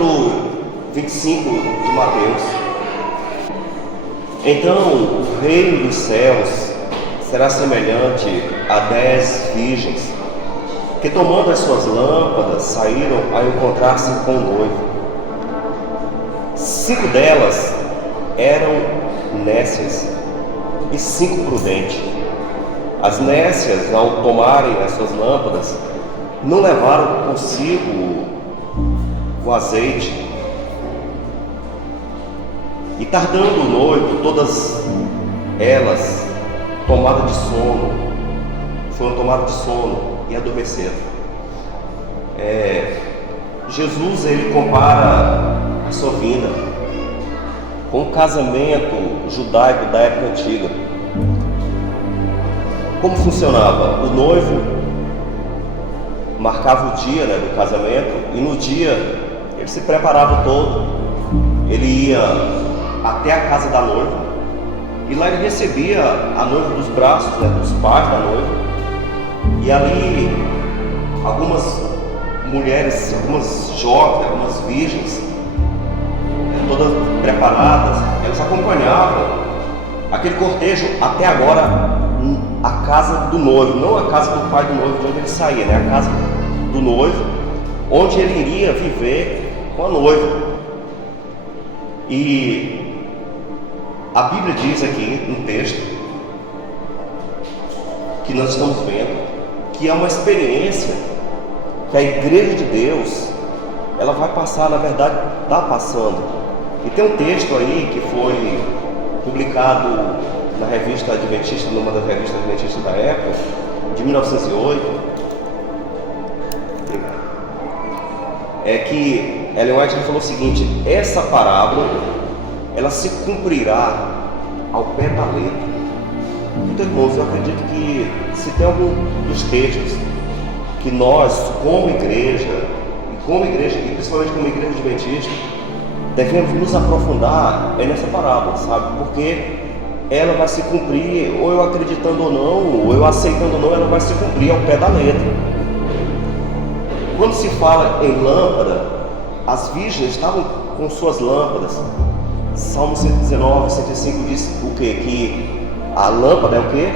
capítulo 25 de Mateus. Então o reino dos céus será semelhante a 10 virgens, que tomando as suas lâmpadas, saíram a encontrar-se com o noivo. 5 delas eram nécias e 5 prudentes. As nécias, ao tomarem as suas lâmpadas, não levaram consigo o azeite. E tardando o noivo, todas elas foram tomadas de sono e adormeceram. Jesus, ele compara a sua vinda com o casamento judaico da época antiga. Como funcionava? O noivo marcava o dia, do casamento, e no dia ele se preparava todo. Ele ia até a casa da noiva e lá ele recebia a noiva dos braços, dos pais da noiva. E ali algumas mulheres, algumas jovens, algumas virgens, todas preparadas, elas acompanhavam aquele cortejo até agora a casa do noivo, não a casa do pai do noivo de onde ele saía, a casa do noivo, onde ele iria viver com a noiva. E a Bíblia diz aqui no texto que nós estamos vendo que é uma experiência que a Igreja de Deus ela vai passar, na verdade está passando. E tem um texto aí que foi publicado na revista Adventista, numa das revistas adventistas da época, de 1908, é que Ellen White falou o seguinte: essa parábola ela se cumprirá ao pé da letra. Então, irmãos, eu acredito que se tem algum dos textos que nós, como igreja, e principalmente como igreja adventista, devemos nos aprofundar nessa parábola, sabe? Porque ela vai se cumprir, ou eu acreditando ou não, ou eu aceitando ou não, ela vai se cumprir ao pé da letra. Quando se fala em lâmpada, as virgens estavam com suas lâmpadas. Salmo 119, 105 diz o quê? Que a lâmpada é o quê?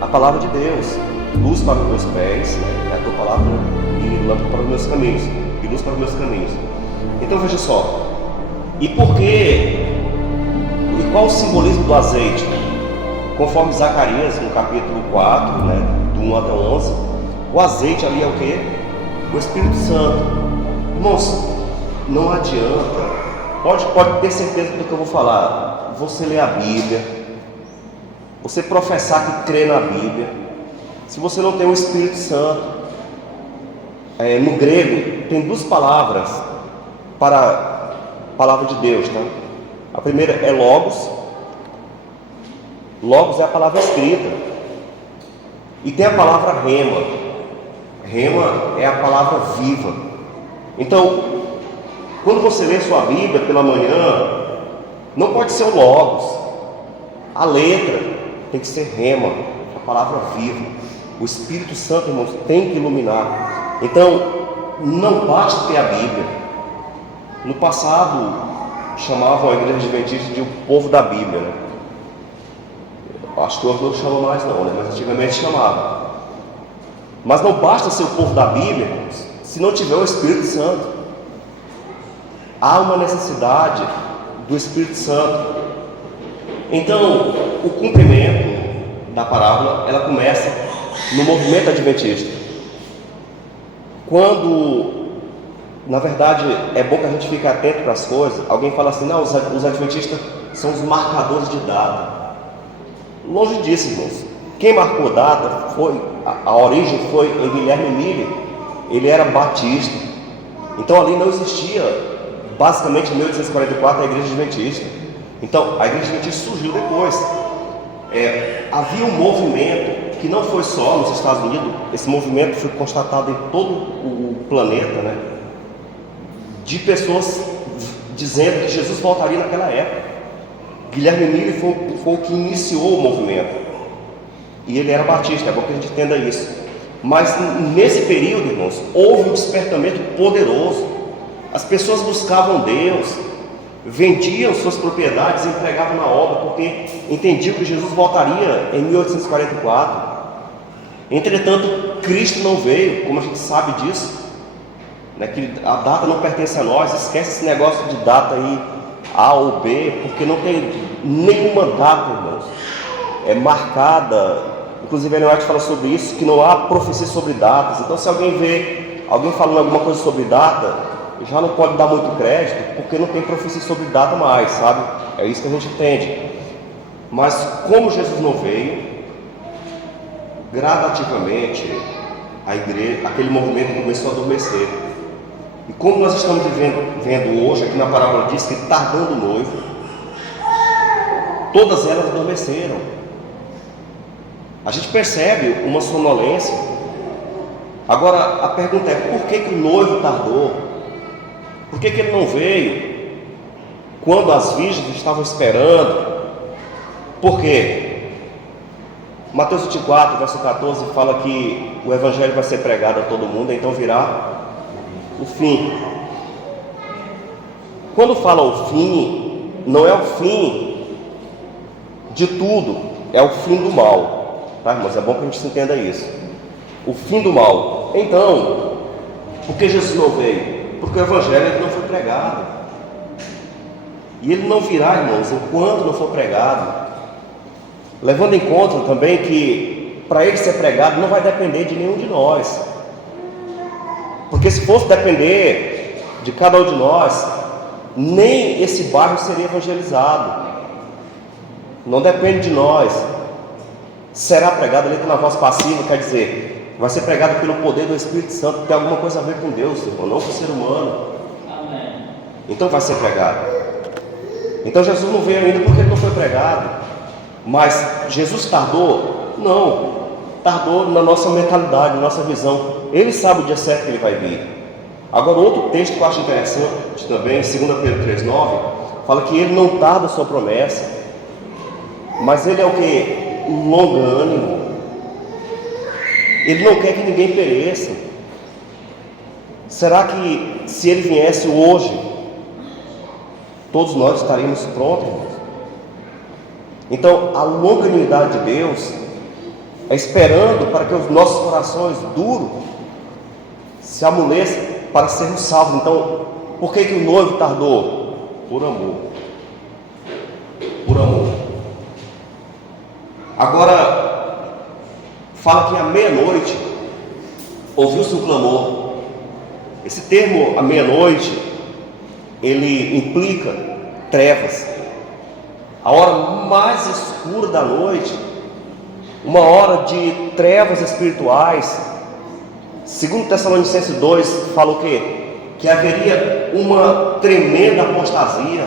A palavra de Deus. Luz para os meus pés, é a tua palavra, e lâmpada para os meus caminhos, e luz para os meus caminhos. Então veja só, e por quê? E qual o simbolismo do azeite? Conforme Zacarias, no capítulo 4, do 1 até 11, o azeite ali é o quê? O Espírito Santo. Irmãos, não adianta, pode ter certeza do que eu vou falar. Você ler a Bíblia, você professar que crê na Bíblia, se você não tem o Espírito Santo, no grego tem 2 palavras para a palavra de Deus, tá? A primeira é logos. Logos é a palavra escrita. E tem a palavra rema. Rema é a palavra viva. Então, quando você lê sua Bíblia pela manhã, não pode ser o logos. A letra tem que ser rema, a palavra viva. O Espírito Santo, irmãos, tem que iluminar. Então, não basta ter a Bíblia. No passado, chamavam a igreja adventista de o povo da Bíblia, Acho que hoje não chama mais não, mas antigamente chamava. Mas não basta ser o povo da Bíblia, irmãos, se não tiver o Espírito Santo. Há uma necessidade do Espírito Santo. Então, o cumprimento da parábola, ela começa no movimento adventista. Quando, na verdade, é bom que a gente fique atento para as coisas. Alguém fala assim: não, os adventistas são os marcadores de data. Longe disso, irmãos. Quem marcou data foi, a origem foi em Guilherme Miller. Ele era batista. Então ali não existia, basicamente em 1844, a igreja adventista. Então a igreja adventista surgiu depois. Havia um movimento que não foi só nos Estados Unidos. Esse movimento foi constatado em todo o planeta, de pessoas dizendo que Jesus voltaria naquela época. Guilherme Miller foi o que iniciou o movimento. E ele era batista, é bom que a gente entenda isso. Mas nesse período, irmãos, houve um despertamento poderoso. As pessoas buscavam Deus, vendiam suas propriedades e entregavam na obra, porque entendiam que Jesus voltaria em 1844. Entretanto, Cristo não veio, como a gente sabe disso, né, que a data não pertence a nós. Esquece esse negócio de data aí, A ou B, porque não tem nenhuma data, irmãos, marcada. Inclusive, a Ellen White fala sobre isso, que não há profecia sobre datas. Então, se alguém vê alguém falando alguma coisa sobre data, já não pode dar muito crédito, porque não tem profecia sobre data mais, sabe? É isso que a gente entende. Mas como Jesus não veio, gradativamente a igreja, aquele movimento começou a adormecer. E como nós estamos vendo hoje, aqui na parábola diz que tardando o noivo, todas elas adormeceram. A gente percebe uma sonolência. Agora a pergunta é: por que o noivo tardou? Por que ele não veio quando as virgens estavam esperando? Por quê? Mateus 24, verso 14, fala que o evangelho vai ser pregado a todo mundo, então virá o fim. Quando fala o fim, não é o fim de tudo, é o fim do mal, tá, irmãos? É bom que a gente se entenda isso. O fim do mal. Então, por que Jesus não veio? Porque o evangelho não foi pregado. E ele não virá, irmãos, enquanto não for pregado. Levando em conta também que para ele ser pregado não vai depender de nenhum de nós. Porque se fosse depender de cada um de nós, nem esse bairro seria evangelizado. Não depende de nós. Será pregado, ele na voz passiva, quer dizer, vai ser pregado pelo poder do Espírito Santo, que tem alguma coisa a ver com Deus, irmão, não com o ser humano. Amém. Então vai ser pregado. Então Jesus não veio ainda porque ele não foi pregado. Mas Jesus tardou? Não, tardou na nossa mentalidade, na nossa visão. Ele sabe o dia certo que ele vai vir. Agora, outro texto que eu acho interessante também, 2 Pedro 3,9, fala que ele não tarda a sua promessa, mas ele é o que? Um longânimo. Ele não quer que ninguém pereça. Será que se ele viesse hoje, todos nós estaríamos prontos, irmãos? Então, a longanimidade de Deus é esperando para que os nossos corações duros se amoleçam para sermos salvos. Então, por que o noivo tardou? Por amor. Por amor. Agora, fala que à meia-noite ouviu-se um clamor. Esse termo, à meia-noite, ele implica trevas. A hora mais escura da noite, uma hora de trevas espirituais. 2 Tessalonicenses 2 fala o quê? Que haveria uma tremenda apostasia.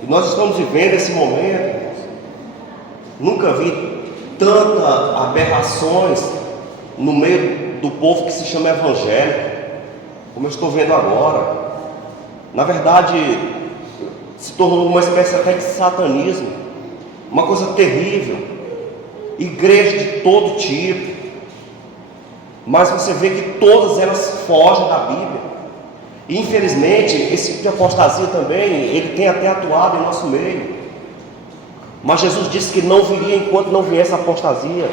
E nós estamos vivendo esse momento. Nunca vi tantas aberrações no meio do povo que se chama evangélico, como eu estou vendo agora. Na verdade, se tornou uma espécie até de satanismo, uma coisa terrível, igreja de todo tipo, mas você vê que todas elas fogem da Bíblia, e infelizmente esse tipo de apostasia também, ele tem até atuado em nosso meio, mas Jesus disse que não viria enquanto não viesse a apostasia,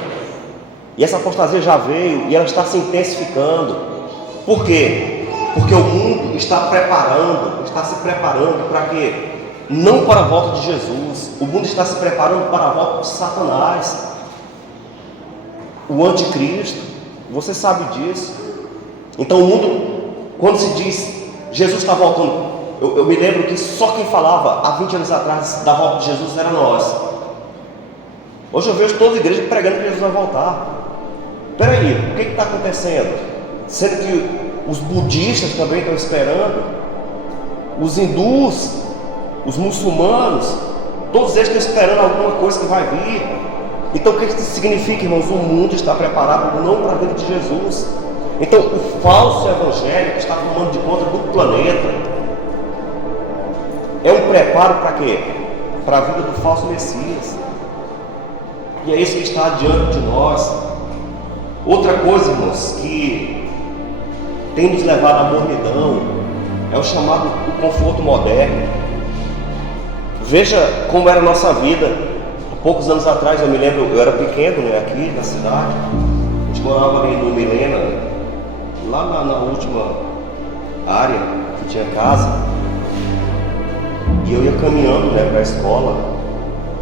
e essa apostasia já veio, e ela está se intensificando. Por quê? Porque o mundo está se preparando para quê? Não para a volta de Jesus. O mundo está se preparando para a volta de Satanás, o anticristo. Você sabe disso. Então o mundo, quando se diz Jesus está voltando, eu me lembro que só quem falava há 20 anos atrás da volta de Jesus era nós. Hoje eu vejo toda a igreja pregando que Jesus vai voltar. Espera aí, o que está acontecendo? Sendo que os budistas também estão esperando, os hindus, os muçulmanos, todos eles estão esperando alguma coisa que vai vir. Então o que isso significa, irmãos? O mundo está preparado não para a vida de Jesus. Então o falso evangélico está tomando de conta do planeta. É um preparo para quê? Para a vida do falso Messias. E é isso que está diante de nós. Outra coisa, irmãos, que tem nos levado à mornidão É o chamado o conforto moderno. Veja como era a nossa vida. Há poucos anos atrás, eu me lembro, eu era pequeno, né, aqui na cidade. A gente morava ali no Milena, lá na última área que tinha casa. E eu ia caminhando, né, para a escola.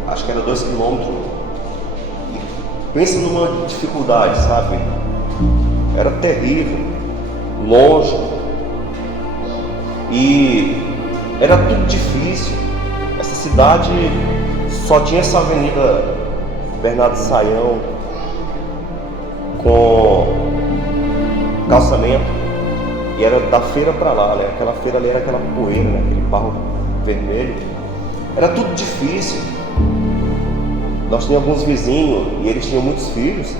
Acho que era 2 quilômetros. E pensa numa dificuldade, sabe? Era terrível, longe. E era tudo difícil. Essa cidade só tinha essa avenida Bernardo Saião com calçamento. E era da feira para lá, né? Aquela feira ali era aquela poeira, né? Aquele barro vermelho. Era tudo difícil. Nós tínhamos alguns vizinhos e eles tinham muitos filhos.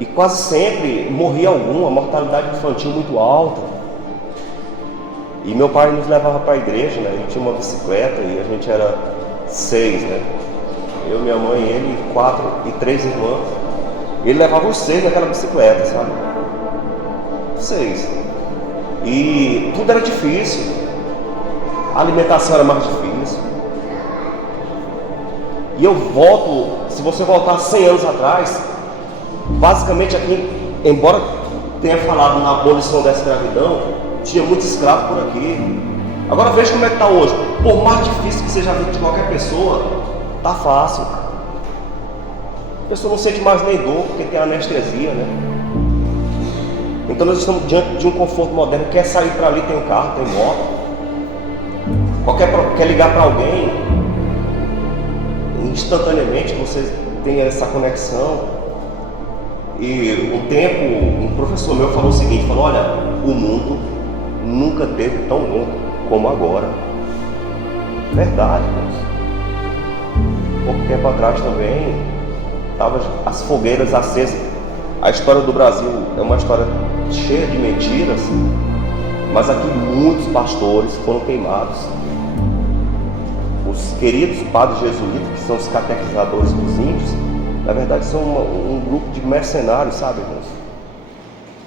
E quase sempre morria algum, a mortalidade infantil muito alta. E meu pai nos levava para a igreja, né? Ele tinha uma bicicleta e a gente era 6, né? Eu, minha mãe, ele, 4 e 3 irmãs. Ele levava os 6 naquela bicicleta, sabe? 6. E tudo era difícil. A alimentação era mais difícil. E eu volto, se você voltar 100 anos atrás, basicamente aqui, embora tenha falado na abolição da escravidão, tinha muito escravo por aqui. Agora veja como é que está hoje. Por mais difícil que seja a vida de qualquer pessoa, está fácil. A pessoa não sente mais nem dor, porque tem anestesia, né? Então nós estamos diante de um conforto moderno. Quer sair para ali, tem um carro, tem moto. Quer ligar para alguém, instantaneamente você tem essa conexão. E um professor meu falou o seguinte, falou, olha, o mundo nunca teve tão bom como agora. Verdade, pouco tempo atrás também estavam as fogueiras acesas. A história do Brasil é uma história cheia de mentiras, mas aqui muitos pastores foram queimados. Os queridos padres jesuítas, que são os catequizadores dos índios, na verdade são um grupo de mercenários, sabe, irmãos?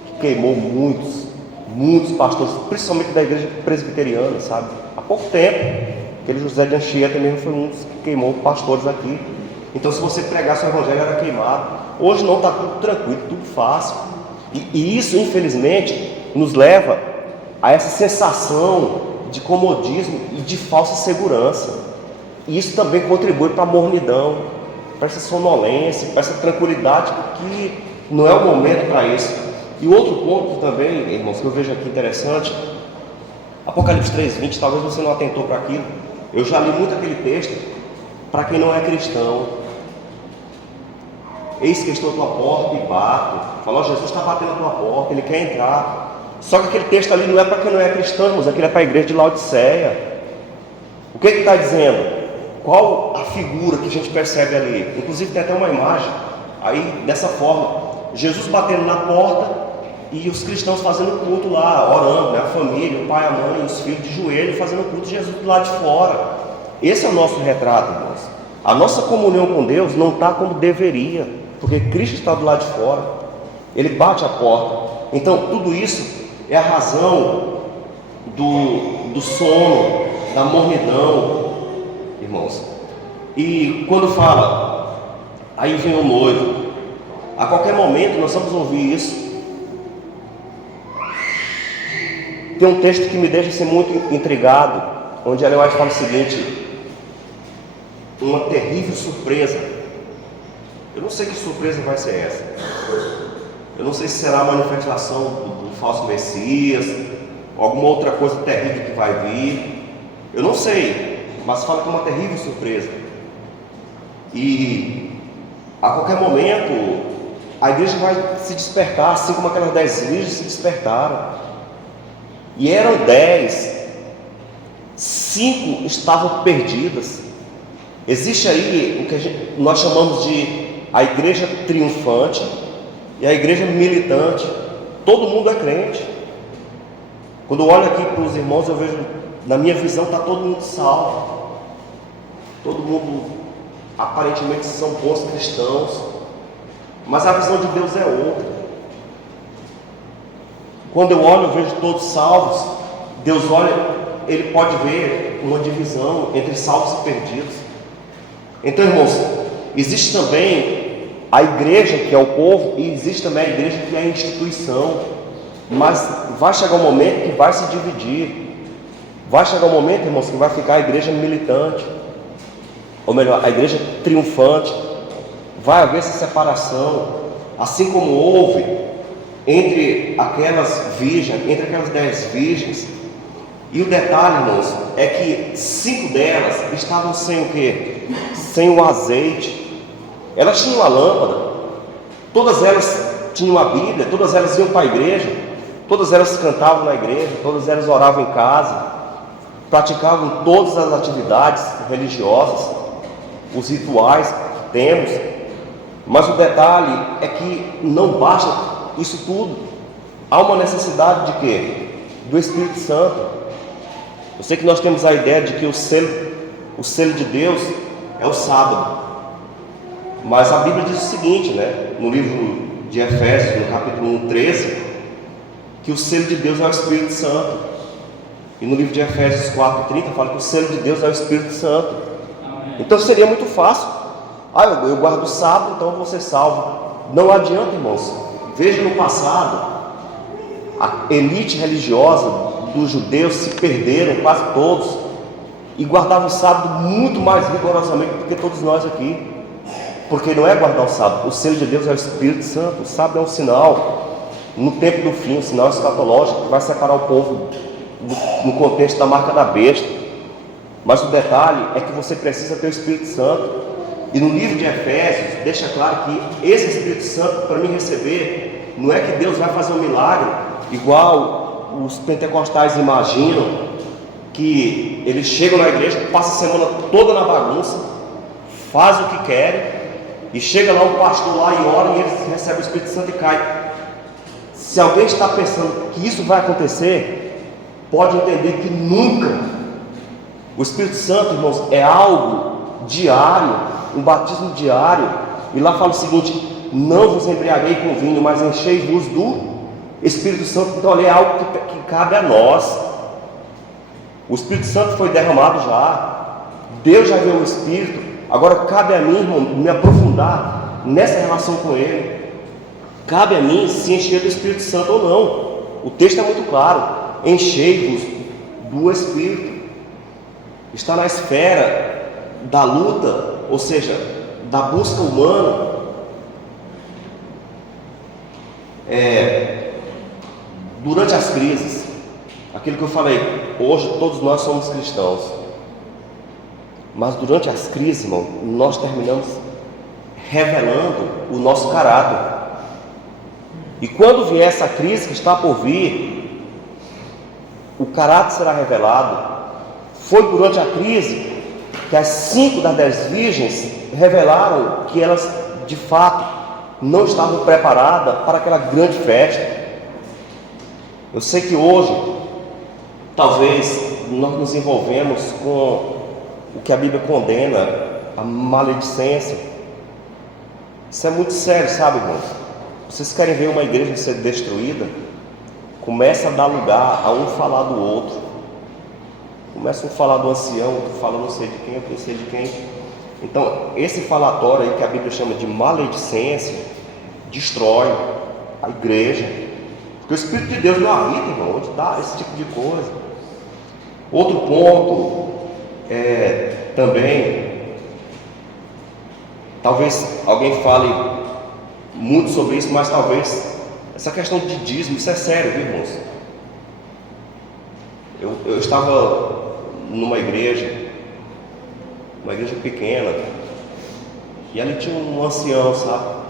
Que queimou muitos pastores, principalmente da igreja presbiteriana, sabe? Há pouco tempo, aquele José de Anchieta mesmo foi um dos que queimou pastores aqui. Então, se você pregasse o evangelho, era queimado. Hoje não, está tudo tranquilo, tudo fácil. E isso, infelizmente, nos leva a essa sensação de comodismo e de falsa segurança. E isso também contribui para a mornidão, para essa sonolência, para essa tranquilidade, que não é o momento para isso. E outro ponto também, irmãos, que eu vejo aqui interessante, Apocalipse 3:20, talvez você não atentou para aquilo. Eu já li muito aquele texto para quem não é cristão. Eis que estou à tua porta e bato. Falou, Jesus está batendo a tua porta, ele quer entrar. Só que aquele texto ali não é para quem não é cristão, irmãos, aquele é para a igreja de Laodiceia. O que está dizendo? Qual a figura que a gente percebe ali? Inclusive tem até uma imagem aí dessa forma, Jesus batendo na porta e os cristãos fazendo culto lá, orando, né? A família, o pai, a mãe, os filhos de joelho fazendo culto, Jesus do lado de fora. Esse é o nosso retrato, irmãos. A nossa comunhão com Deus não está como deveria, porque Cristo está do lado de fora. Ele bate a porta. Então tudo isso é a razão do sono, da mornidão, irmãos. E quando fala, aí vem o noivo, a qualquer momento nós vamos ouvir isso. Tem um texto que me deixa assim, muito intrigado, onde Ellen White fala o seguinte: uma terrível surpresa. Eu não sei que surpresa vai ser essa. Eu não sei se será a manifestação do falso Messias, ou alguma outra coisa terrível que vai vir. Eu não sei, mas fala que é uma terrível surpresa. E a qualquer momento a igreja vai se despertar, assim como aquelas 10 virgens se despertaram. E eram 10, 5 estavam perdidas. Existe aí o que nós chamamos de a igreja triunfante e a igreja militante. Todo mundo é crente. Quando eu olho aqui para os irmãos, eu vejo, na minha visão, está todo mundo salvo. Todo mundo, aparentemente, são bons cristãos. Mas a visão de Deus é outra. Quando eu olho, eu vejo todos salvos, Deus olha, Ele pode ver uma divisão entre salvos e perdidos. Então, irmãos, existe também a igreja, que é o povo, e existe também a igreja, que é a instituição. Mas vai chegar um momento que vai se dividir. Vai chegar um momento, irmãos, que vai ficar a igreja militante, ou melhor, a igreja triunfante. Vai haver essa separação, assim como houve entre aquelas virgens, entre aquelas 10 virgens. E o detalhe, irmãos, é que 5 delas estavam sem o quê? Sem o azeite. Elas tinham a lâmpada, todas elas tinham a Bíblia, todas elas iam para a igreja, todas elas cantavam na igreja, todas elas oravam em casa, praticavam todas as atividades religiosas, os rituais que temos. Mas o detalhe é que não basta isso tudo. Há uma necessidade de quê? Do Espírito Santo. Eu sei que nós temos a ideia de que o selo de Deus é o sábado. Mas a Bíblia diz o seguinte, né? No livro de Efésios, no capítulo 1:13, que o selo de Deus é o Espírito Santo. E no livro de Efésios 4:30 fala que o selo de Deus é o Espírito Santo. Então seria muito fácil. Eu guardo o sábado, então eu vou ser salvo. Não adianta, irmãos. Veja no passado, a elite religiosa dos judeus se perderam, quase todos, e guardavam o sábado muito mais rigorosamente do que todos nós aqui. Porque não é guardar o sábado, o selo de Deus é o Espírito Santo. O sábado é um sinal, no tempo do fim, um sinal escatológico que vai separar o povo no contexto da marca da besta. Mas o detalhe é que você precisa ter o Espírito Santo. E no livro de Efésios deixa claro que esse Espírito Santo, para mim receber, não é que Deus vai fazer um milagre igual os pentecostais imaginam, que eles chegam na igreja, passam a semana toda na bagunça, fazem o que querem, e chega lá um pastor lá e ora, e eles recebem o Espírito Santo e cai. Se alguém está pensando que isso vai acontecer, pode entender que nunca. O Espírito Santo, irmãos, é algo diário, um batismo diário. E lá fala o seguinte: não vos embriaguei com vinho, mas enchei-vos do Espírito Santo. Então ali é algo que cabe a nós. O Espírito Santo foi derramado já, Deus já deu o Espírito. Agora cabe a mim, irmão, me aprofundar nessa relação com Ele. Cabe a mim se encher do Espírito Santo ou não. O texto é muito claro: enchei-vos do Espírito. Está na esfera da luta, ou seja, da busca humana. Durante as crises, aquilo que eu falei, hoje todos nós somos cristãos, mas durante as crises, irmão, nós terminamos revelando o nosso caráter. E quando vier essa crise que está por vir, o caráter será revelado. Foi durante a crise que as 5 das 10 virgens revelaram que elas de fato não estavam preparadas para aquela grande festa. Eu sei que hoje, talvez, nós nos envolvemos com o que a Bíblia condena, a maledicência. Isso é muito sério, sabe, irmãos? Vocês querem ver uma igreja ser destruída? Começa a dar lugar a um falar do outro. Começa um falar do ancião, outro fala não sei de quem, outro não sei de quem. Então, esse falatório aí que a Bíblia chama de maledicência, destrói a igreja. Porque o Espírito de Deus não habita, irmão, onde dá esse tipo de coisa. Outro ponto também, talvez alguém fale muito sobre isso, mas talvez essa questão de dízimo, isso é sério, viu, irmãos? Eu estava numa igreja pequena, e ali tinha um ancião, sabe?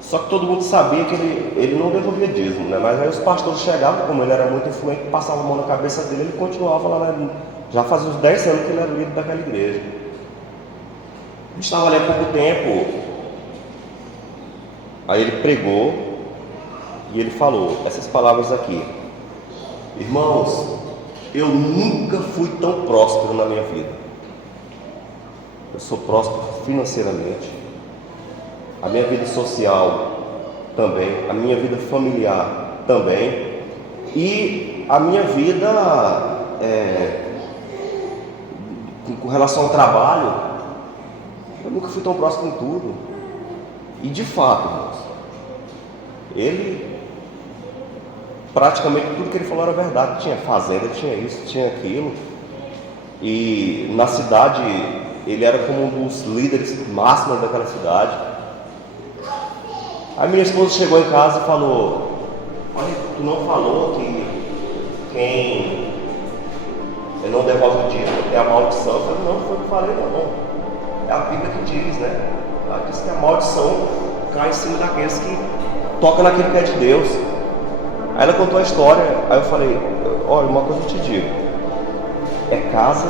Só que todo mundo sabia que ele não devolvia dízimo, né? Mas aí os pastores chegavam, como ele era muito influente, passavam a mão na cabeça dele, ele continuava lá, né? Já fazia uns 10 anos que ele era líder daquela igreja. Ele estava ali há pouco tempo, aí ele pregou, e ele falou essas palavras aqui: irmãos, eu nunca fui tão próspero na minha vida. Eu sou próspero financeiramente, a minha vida social também, a minha vida familiar também, e a minha vida, com relação ao trabalho, eu nunca fui tão próximo em tudo. E de fato, irmãos, ele, praticamente tudo que ele falou era verdade. Tinha fazenda, tinha isso, tinha aquilo. E na cidade, ele era como um dos líderes máximos daquela cidade. Aí minha esposa chegou em casa e falou: olha, tu não falou que quem não devolve o dízimo é a maldição? Eu falei: não, foi o que eu falei, não. É a Bíblia que diz, né? Ela diz que a maldição cai em cima daqueles que tocam naquilo que é de Deus. Aí ela contou a história. Aí eu falei: olha, uma coisa eu te digo, é casa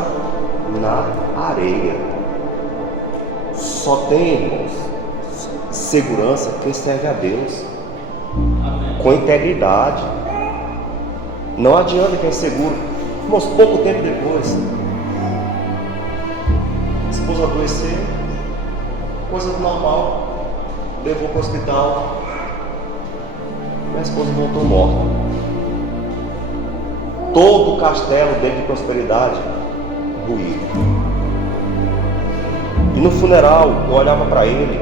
na areia. Só tem, irmãos, segurança quem serve a Deus. Amém. Com integridade. Não adianta quem é seguro. Irmãos, pouco tempo depois, a esposa adoeceu, coisa normal, levou para o hospital. Minha esposa voltou morta. Todo o castelo dele de prosperidade ruído. E no funeral eu olhava para ele,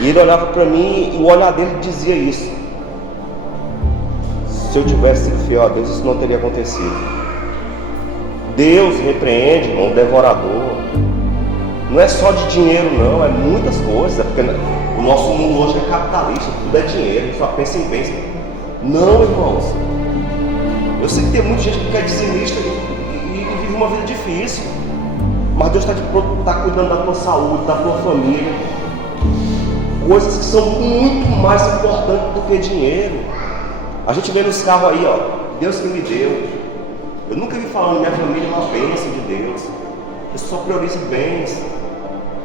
e ele olhava para mim, e o olhar dele dizia isso: se eu tivesse sido fiel a Deus, isso não teria acontecido. Deus repreende, irmão, o devorador. Não é só de dinheiro, não, é muitas coisas. É porque o nosso mundo hoje é capitalista, tudo é dinheiro, só pensa em bens. Não, irmãos. Eu sei que tem muita gente que é dizimista e vive uma vida difícil. Mas Deus está cuidando da tua saúde, da tua família. Coisas que são muito mais importantes do que dinheiro. A gente vê nos carros aí, ó, Deus que me deu. Eu nunca vi falando minha família é uma bênção de Deus. Eu só priorizo bens.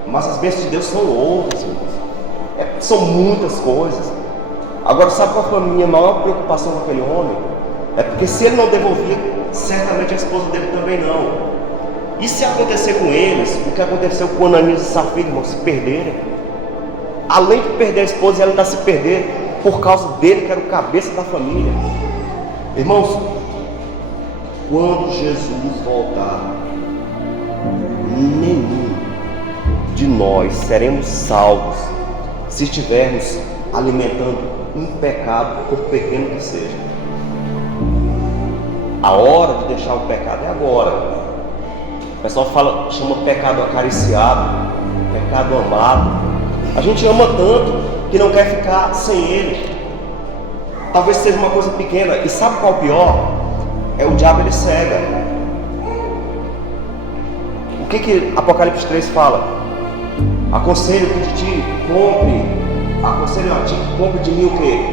Mas as bênçãos de Deus são outras, irmãos. São muitas coisas. Agora, sabe qual foi a minha maior preocupação com aquele homem? É porque se ele não devolvia, certamente a esposa dele também não. E se acontecer com eles, o que aconteceu com Ananias e Safira, irmãos, se perderem? Além de perder a esposa, ela ainda se perder por causa dele, que era o cabeça da família. Irmãos, quando Jesus voltar, nenhum de nós seremos salvos se estivermos alimentando um pecado, por pequeno que seja. A hora de deixar o pecado é agora. O pessoal chama pecado acariciado, pecado amado. A gente ama tanto que não quer ficar sem ele. Talvez seja uma coisa pequena. E sabe qual é o pior? É o diabo, ele cega. O que Apocalipse 3 fala? Aconselho que de ti compre, aconselho a ti que compre de mim o quê?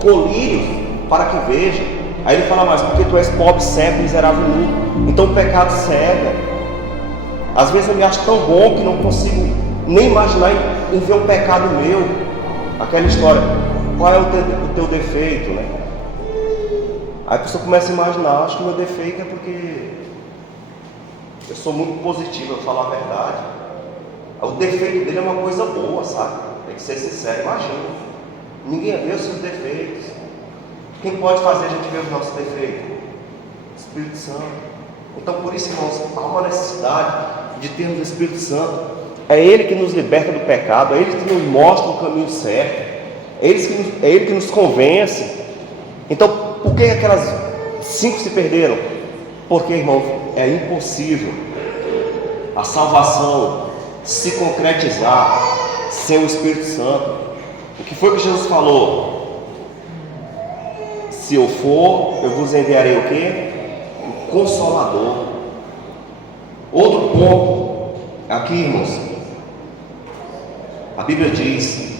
Colírios, para que veja. Aí ele fala mais: porque tu és pobre, cego, miserável e nu. Então o pecado cega. Às vezes eu me acho tão bom que não consigo nem imaginar em ver um pecado meu. Aquela história: qual é o teu defeito, né? Aí a pessoa começa a imaginar: acho que o meu defeito é porque eu sou muito positivo, eu falo a verdade. O defeito dele é uma coisa boa, sabe? Tem que ser sincero. Imagina, ninguém vê os seus defeitos. Quem pode fazer a gente ver os nossos defeitos? O Espírito Santo. Então, por isso, irmãos, há uma necessidade de termos o Espírito Santo. É Ele que nos liberta do pecado, é Ele que nos mostra o caminho certo, é Ele que nos convence. Então, por que aquelas 5 se perderam? Porque, irmãos, é impossível a salvação se concretizar sem o Espírito Santo. O que foi que Jesus falou? Se eu for, eu vos enviarei o quê? O Consolador. Outro ponto aqui, irmãos, a Bíblia diz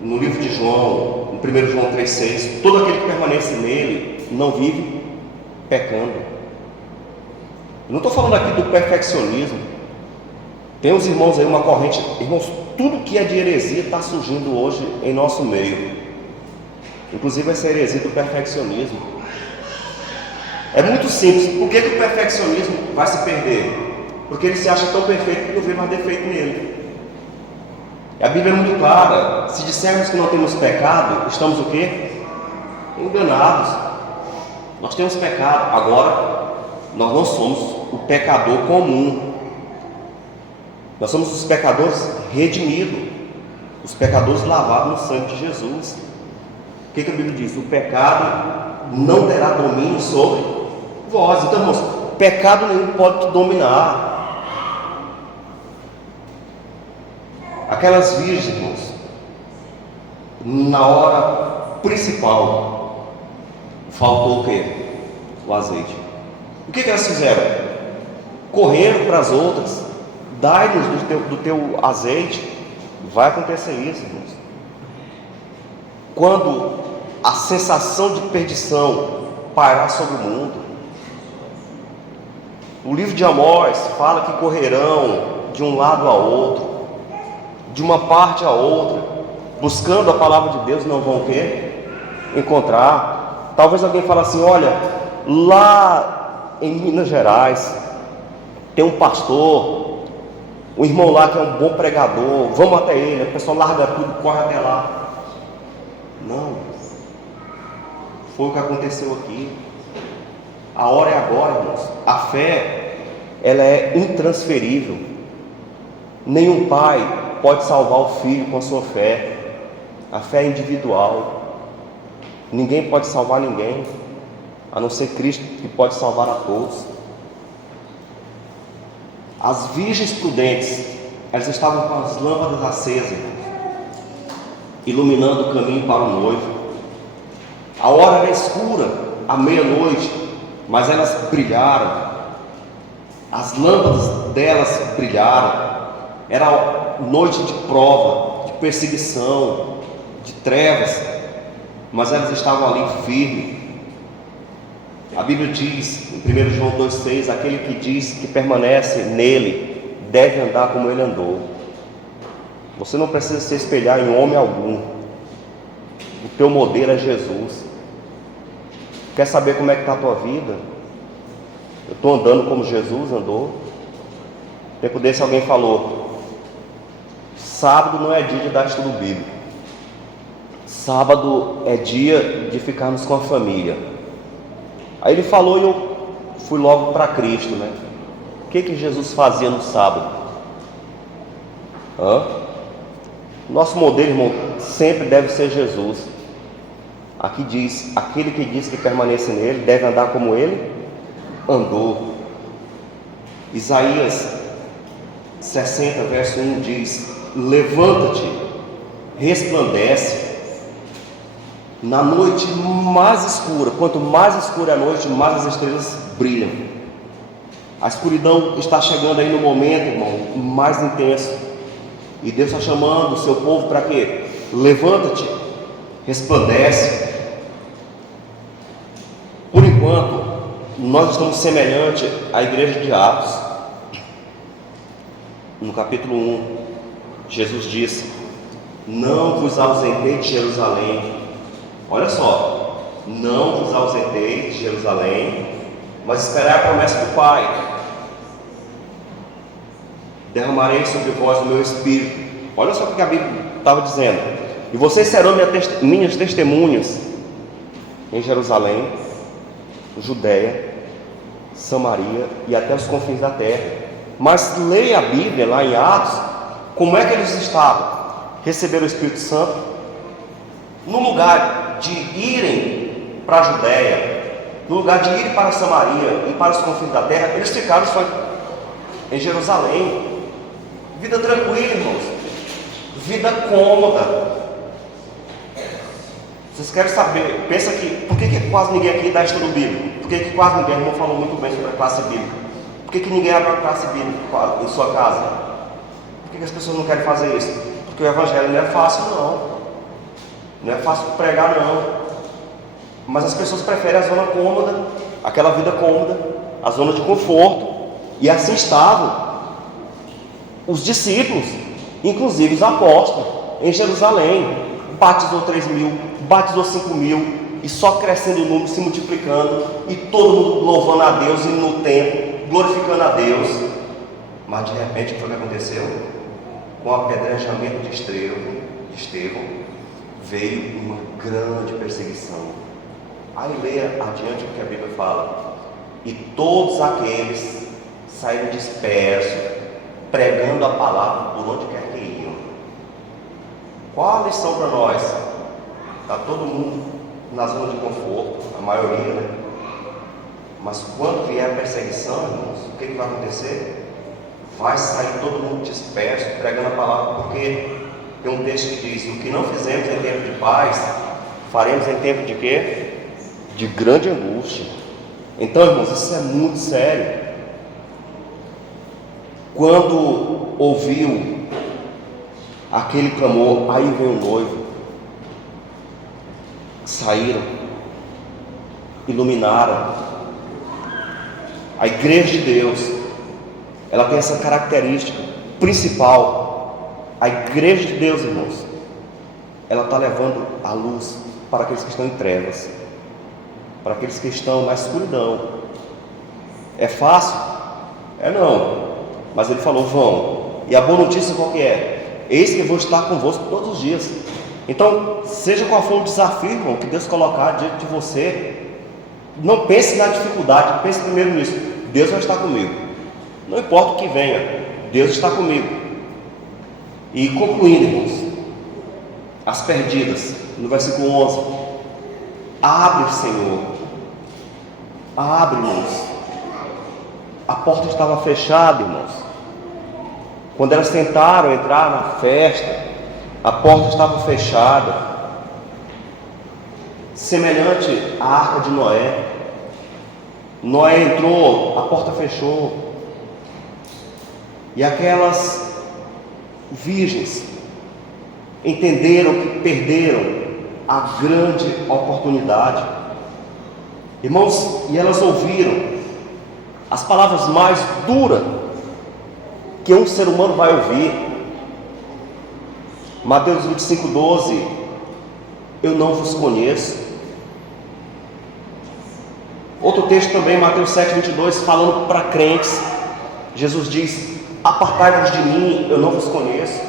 no livro de João, no 1 João 3,6: todo aquele que permanece nele não vive pecando. Eu não estou falando aqui do perfeccionismo. Tem uns irmãos aí, uma corrente. Irmãos, tudo que é de heresia está surgindo hoje em nosso meio. Inclusive essa heresia do perfeccionismo. É muito simples. Por que o perfeccionismo vai se perder? Porque ele se acha tão perfeito que não vê mais defeito nele. E a Bíblia é muito clara: se dissermos que não temos pecado, estamos o quê? enganados. Nós temos pecado. Agora, nós não somos o pecador comum. Nós somos os pecadores redimidos, os pecadores lavados no sangue de Jesus. O que a Bíblia diz? O pecado não terá domínio sobre vós. Então, irmãos, pecado nenhum pode te dominar. Aquelas virgens, irmãos, na hora principal, faltou o quê? O azeite. O que elas fizeram? Correram para as outras: dai-nos do teu azeite. Vai acontecer isso, irmãos. Quando a sensação de perdição pairar sobre o mundo. O livro de Amós fala que correrão de um lado a outro, de uma parte a outra, buscando a palavra de Deus, não vão o quê? Encontrar. Talvez alguém fale assim: olha, lá em Minas Gerais tem um pastor, um irmão lá que é um bom pregador, vamos até ele. A pessoa larga tudo, corre até lá. Não, foi o que aconteceu aqui. A hora é agora, irmãos. A fé, ela é intransferível. Nenhum pai pode salvar o filho com a sua fé. A fé é individual. Ninguém pode salvar ninguém, a não ser Cristo, que pode salvar a todos. As virgens prudentes, elas estavam com as lâmpadas acesas, iluminando o caminho para o noivo. A hora era escura, à meia-noite, mas elas brilharam. As lâmpadas delas brilharam. Era noite de prova, de perseguição, de trevas, mas elas estavam ali firmes. A Bíblia diz, em 1 João 2,6, aquele que diz que permanece nele, deve andar como ele andou. Você não precisa se espelhar em homem algum. O teu modelo é Jesus. Quer saber como é que está a tua vida? Eu estou andando como Jesus andou. Tempo desse alguém falou: sábado não é dia de dar estudo bíblico. Sábado é dia de ficarmos com a família. Aí ele falou e eu fui logo para Cristo, né? O que Jesus fazia no sábado? Nosso modelo, irmão, sempre deve ser Jesus. Aqui diz: aquele que diz que permanece nele deve andar como ele andou. Isaías 60, verso 1 diz: levanta-te, resplandece. Na noite mais escura, quanto mais escura é a noite, mais as estrelas brilham. A escuridão está chegando aí no momento, irmão, mais intenso. E Deus está chamando o seu povo para quê? Levanta-te, resplandece. Por enquanto, nós estamos semelhantes à igreja de Atos. No capítulo 1, Jesus disse: não vos ausentei de Jerusalém. Olha só, não vos ausentei de Jerusalém, mas esperai a promessa do Pai. Derramarei sobre vós o meu Espírito. Olha só o que a Bíblia estava dizendo: e vocês serão minhas testemunhas em Jerusalém, Judeia, Samaria e até os confins da terra. Mas leia a Bíblia lá em Atos, como é que eles estavam? Receberam o Espírito Santo. No lugar de irem para a Judeia, no lugar de irem para a Samaria e para os confins da terra, eles ficaram só em Jerusalém. Vida tranquila, irmãos. Vida cômoda. Vocês querem saber? Pensa aqui, por que quase ninguém aqui dá estudo bíblico? Por que quase ninguém? O irmão falou muito bem sobre a classe bíblica. Por que ninguém abre a classe bíblica em sua casa? Por que as pessoas não querem fazer isso? Porque o evangelho não é fácil, não. Não é fácil pregar, não. Mas as pessoas preferem a zona cômoda, aquela vida cômoda, a zona de conforto. E assim estavam os discípulos, inclusive os apóstolos, em Jerusalém. Batizou 3.000, batizou 5.000, e só crescendo o número, se multiplicando, e todo mundo louvando a Deus, indo no templo, glorificando a Deus. Mas de repente, o que foi que aconteceu? Com o apedrejamento de Estevão, veio uma grande perseguição. Aí leia adiante o que a Bíblia fala. E todos aqueles saíram dispersos, pregando a palavra por onde quer que iam. Qual a lição para nós? Está todo mundo na zona de conforto, a maioria, né? Mas quando vier a perseguição, irmãos, o que vai acontecer? Vai sair todo mundo disperso, pregando a palavra, porque tem um texto que diz: o que não fizemos em tempo de paz, faremos em tempo de quê? De grande angústia. Então, irmãos, isso é muito sério. Quando ouviu aquele clamor, aí veio o noivo, saíram, iluminaram. A igreja de Deus, ela tem essa característica principal. A igreja de Deus, irmãos, ela está levando a luz para aqueles que estão em trevas, para aqueles que estão na escuridão. É fácil? É não. Mas ele falou: vão. E a boa notícia qual que é? Eis que eu vou estar convosco todos os dias. Então, seja qual for o desafio, irmão, que Deus colocar diante de você, não pense na dificuldade, pense primeiro nisso: Deus vai estar comigo. Não importa o que venha, Deus está comigo. E concluindo, irmãos, as perdidas, no versículo 11: abre, Senhor, abre, irmãos. A porta estava fechada, irmãos. Quando elas tentaram entrar na festa, a porta estava fechada, semelhante à arca de Noé. Noé entrou, a porta fechou, e aquelas virgens entenderam que perderam a grande oportunidade, irmãos, e elas ouviram as palavras mais duras que um ser humano vai ouvir. Mateus 25:12: eu não vos conheço. Outro texto também, Mateus 7:22, falando para crentes, Jesus diz: apartai-vos de mim, eu não vos conheço.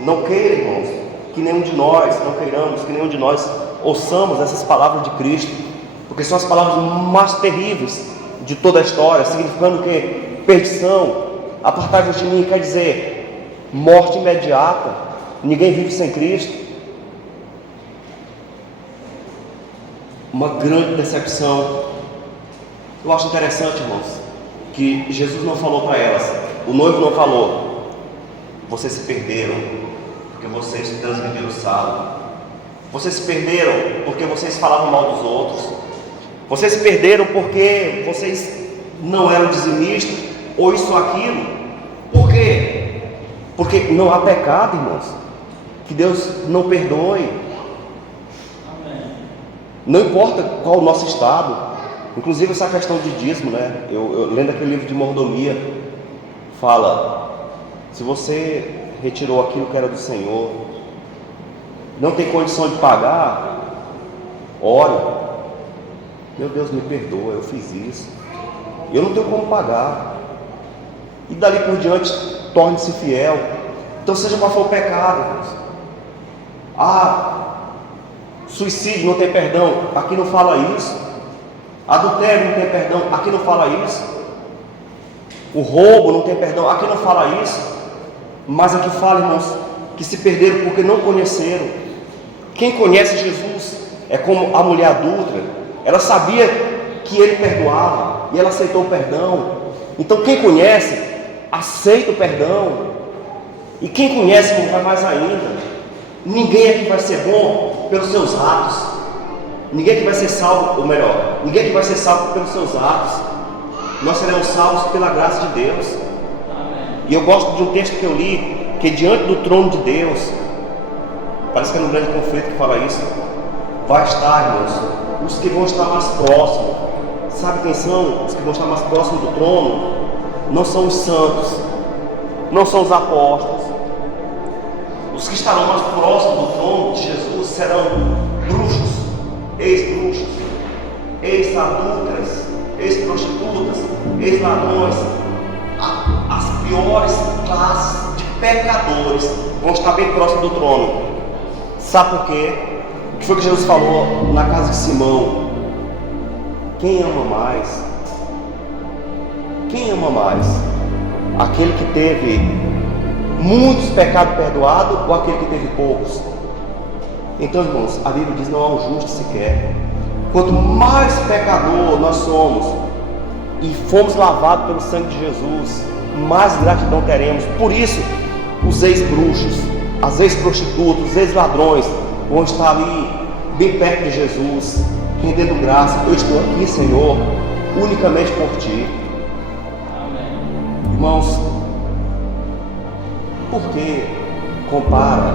Não queira, irmãos, que nenhum de nós, não queiramos que nenhum de nós ouçamos essas palavras de Cristo, porque são as palavras mais terríveis de toda a história, significando que perdição. Apartai-vos de mim quer dizer morte imediata. Ninguém vive sem Cristo. Uma grande decepção. Eu acho interessante, irmãos, que Jesus não falou para elas, o noivo não falou: vocês se perderam porque vocês transgrediram o sábado, vocês se perderam porque vocês falavam mal dos outros, vocês se perderam porque vocês não eram dizimistas, ou isso ou aquilo. Por quê? Porque não há pecado, irmãos, que Deus não perdoe. Não importa qual o nosso estado. Inclusive essa questão de dízimo, né? Eu lendo aquele livro de mordomia, fala: se você retirou aquilo que era do Senhor, não tem condição de pagar, ore: meu Deus, me perdoa, eu fiz isso, eu não tenho como pagar. E dali por diante, torne-se fiel. Então, seja qual for o pecado, irmãos. Suicídio não tem perdão, aqui não fala isso. Adultério não tem perdão, aqui não fala isso. O roubo não tem perdão, aqui não fala isso. Mas aqui fala, irmãos, que se perderam porque não conheceram. Quem conhece Jesus é como a mulher adúltera. Ela sabia que ele perdoava e ela aceitou o perdão. Então quem conhece, aceita o perdão. E quem conhece não vai mais ainda. Ninguém aqui vai ser bom pelos seus atos. Ninguém aqui vai ser salvo, ou melhor, ninguém aqui vai ser salvo pelos seus atos. Nós seremos salvos pela graça de Deus. E eu gosto de um texto que eu li, que diante do trono de Deus, parece que é no grande conflito que fala isso, vai estar, irmãos, os que vão estar mais próximos. Sabe quem são os que vão estar mais próximos do trono? Não são os santos, não são os apóstolos. Os que estarão mais próximos do trono de Jesus serão bruxos, ex-bruxos, ex-adúlteras, ex-prostitutas, ex-ladrões. As piores classes de pecadores vão estar bem próximos do trono. Sabe por quê? que foi que Jesus falou na casa de Simão? Quem ama mais? Quem ama mais? Aquele que teve muitos pecados perdoados ou aquele que teve poucos? Então, irmãos, a Bíblia diz: não há um justo sequer. Quanto mais pecador nós somos e fomos lavados pelo sangue de Jesus, mais gratidão teremos. Por isso, os ex-bruxos, as ex-prostitutas, os ex-ladrões vão estar ali bem perto de Jesus, rendendo graça. Eu estou aqui, Senhor, unicamente por Ti. Amém. Irmãos, por que compara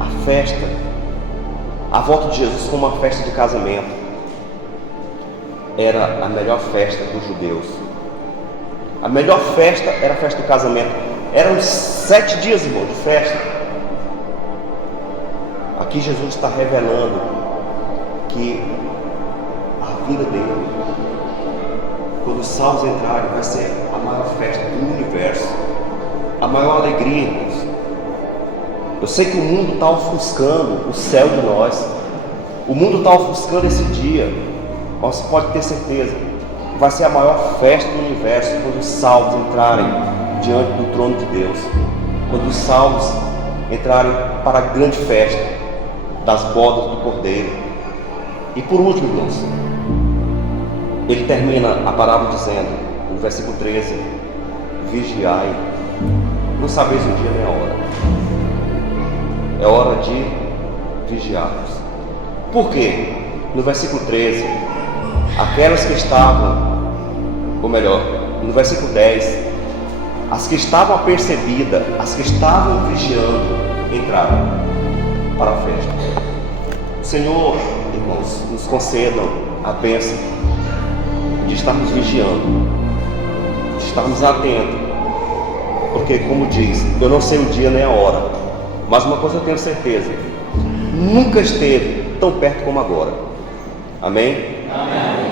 a festa, a volta de Jesus, com uma festa de casamento? Era a melhor festa dos judeus. A melhor festa era a festa do casamento. Eram 7 dias, irmão, de festa. Aqui Jesus está revelando que a vida dele, quando os salvos entrarem, vai ser a maior festa do universo, a maior alegria, irmãos. Eu sei que o mundo está ofuscando o céu de nós, o mundo está ofuscando esse dia, mas você pode ter certeza, vai ser a maior festa do universo quando os salvos entrarem diante do trono de Deus, quando os salvos entrarem para a grande festa das bodas do Cordeiro. E por último, irmãos, ele termina a parábola dizendo, no versículo 13: vigiai, não sabeis o dia nem a hora. É hora de vigiarmos. Por quê? No versículo 13, aquelas que estavam, ou melhor, no versículo 10, as que estavam apercebidas, as que estavam vigiando, entraram para a festa. O Senhor, irmãos, nos concedam a bênção de estarmos vigiando, de estarmos atentos, porque, como diz, eu não sei o dia nem a hora, mas uma coisa eu tenho certeza: nunca esteve tão perto como agora. Amém? Amém.